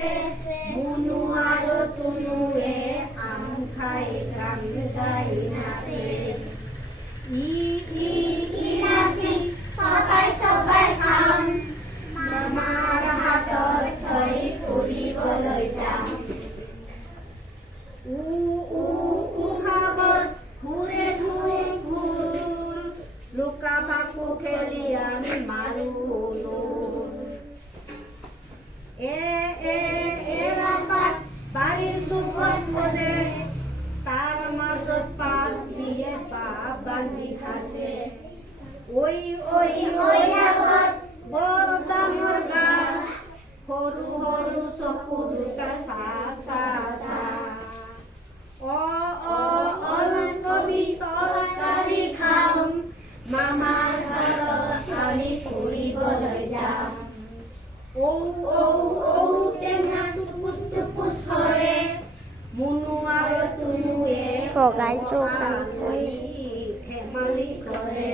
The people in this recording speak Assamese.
মুনু আৰু তুনুৱে আম খাই গান গাই নাচে। ই ই ই নাচি সবাই সবাই খাম, মামাৰ হাতৰ ধৰি ফুৰিবলৈ যাম। উ উ উহাগৰ ঘূৰে ঘূৰে ঘূৰ, লুকা ভাকু খেলি আমি মাৰো দৌৰ। এৰাপাত বাৰীৰ চুকত খোজে, তাৰ মাজত পাত দিয়ে বাঁহ বান্ধি সাজে। ঐ ঐ ঐ আগত বৰ ডাঙৰ গাছ, সৰু সৰু চকু দুটা চা চা চা। অলকবি তৰকাৰী খাম, মামাৰ ঘৰত আমি ফুৰিবলৈ যাম। ঔ ঔ ঔ টেঙা টুপুচ টুপুচ কৰে, মুনু আৰু তুনুৱে ধেমালি কৰে।